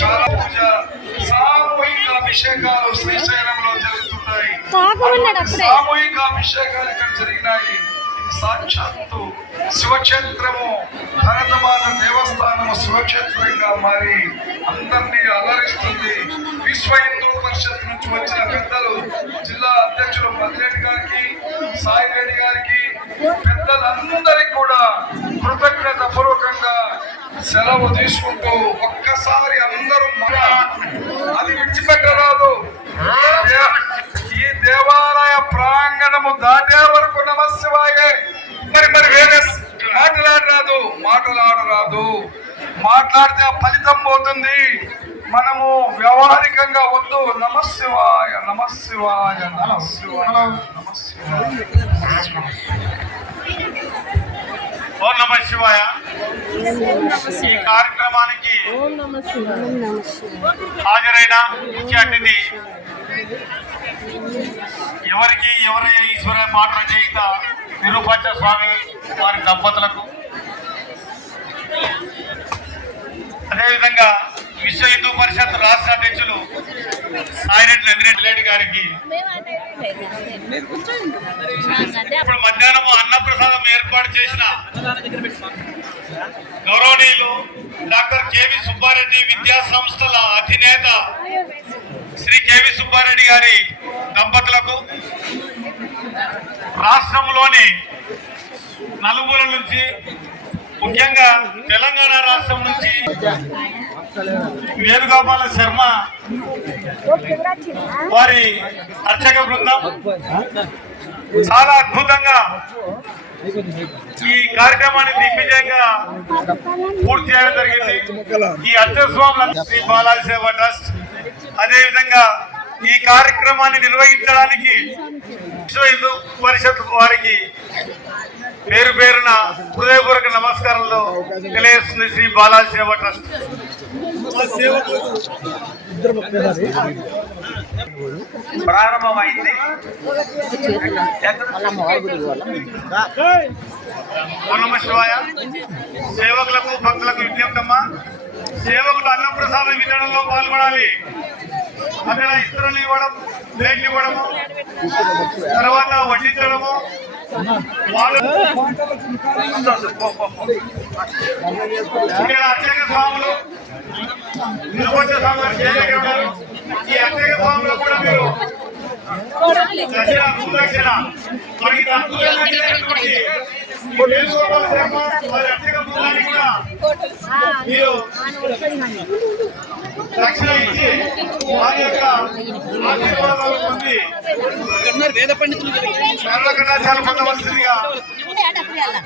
చాలా పూజ సామూహిక అభిషేకాలు శ్రీశైలంలో జరుగుతున్నాయి. సామూహిక అభిషేకాలు ఇక్కడ జరిగినాయి. ఇది సాక్షాత్తు శివక్షేత్రము భరతమాత దేవస్థానము శివక్షేత్రంగా మారి అందరినీ అలరిస్తుంది. విశ్వ హిందూ పరిషత్ నుంచి వచ్చిన పెద్దలు జిల్లా అధ్యక్షులు మదిరెడ్డి గారికి సాయి రెడ్డి గారికి పెద్దలందరికీ కూడా పూర్వకంగా సెలవు తీసుకుంటూ ఒక్కసారి అందరూ మన అది విడిచిపెట్టరాదు. ఈ దేవాలయ ప్రాంగణము దాటే వరకు నమస్వాయే మరి మరి వేరే మాట్లాడరాదు మాట్లాడరాదు. మాట్లాడితే ఆ ఫలితం పోతుంది. మనము వ్యవహారికంగా వద్దు. నమశివాయ నమశివాయ నమశివాయ నమశివాయ ఓ నమ శివాయ. ఈ కార్యక్రమానికి హాజరైన ముఖ్య అతిథి. ఎవరికి ఎవరయ్య ఈశ్వర పాట రచయిత నిరూపంచ స్వామి వారి దంపతులకు. అదేవిధంగా విశ్వ హిందూ పరిషత్ రాష్ట్ర అధ్యక్షులు సాయిరెడ్డి నందిరెడ్డి రెడ్డి గారికి ఇప్పుడు మధ్యాహ్నం అన్నప్రసాదం ఏర్పాటు చేసిన గౌరవనీయులు డాక్టర్ కేవి సుబ్బారెడ్డి విద్యా సంస్థల అధినేత శ్రీ కేవి సుబ్బారెడ్డి గారి దంపతులకు రాష్ట్రంలోని నలుమూల నుంచి ముఖ్యంగా తెలంగాణ రాష్ట్రం నుంచి వేణుగోపాల శర్మ వారి అర్చక బృందం. చాలా అద్భుతంగా ఈ కార్యక్రమాన్ని దిగ్విజయంగా పూర్తి చేయడం జరిగింది. ఈ అర్చస్వాముల శ్రీ బాలాజీ సేవా ట్రస్ట్. అదేవిధంగా ఈ కార్యక్రమాన్ని నిర్వహించడానికి విశ్వ హిందూ పరిషత్ వారికి పేరు పేరున హృదయపూర్వక నమస్కారాలు తెలియజేస్తుంది శ్రీ బాలాజీ సేవ ట్రస్ట్. ప్రారంభమైంది. పూర్ణమ శివాయ సేవకులకు భక్తులకు విజ్ఞప్తమ్మా. సేవకులు అన్నప్రసాద వితరణలో పాల్గొనాలి. అక్కడ ఇతరులు ఇవ్వడం ప్లేట్లు ఇవ్వడము తర్వాత వడ్డించడము వాళ్ళు స్వాములు చేయలేక ఉన్నారు. ఈ అర్చక స్వాములు కూడా మీరు దక్షిణ భూదక్షిణ మనకి మీరు దక్షిణ ఇచ్చి వారి యొక్క ఆశీర్వాదాలు పొంది సర్వకటాచాలు పొందవలసిందిగా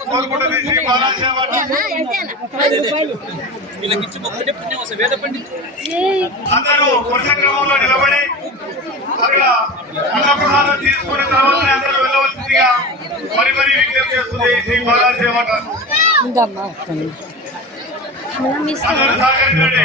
కోరుకుంటుంది శ్రీ బాలాసేవ అందరూ వరుస క్రమంలో నిలబడి అక్కడ అన్నప్రసాదం తీసుకున్న తర్వాత అందరూ వెళ్ళవలసిందిగా మరి మరి విజ్ఞప్తి చేస్తుంది శ్రీ బాలాసేవ ఉందమ్మా ఒక్క నిమిషం. మనం ఇస్తాం అందరూ సహకరించండి.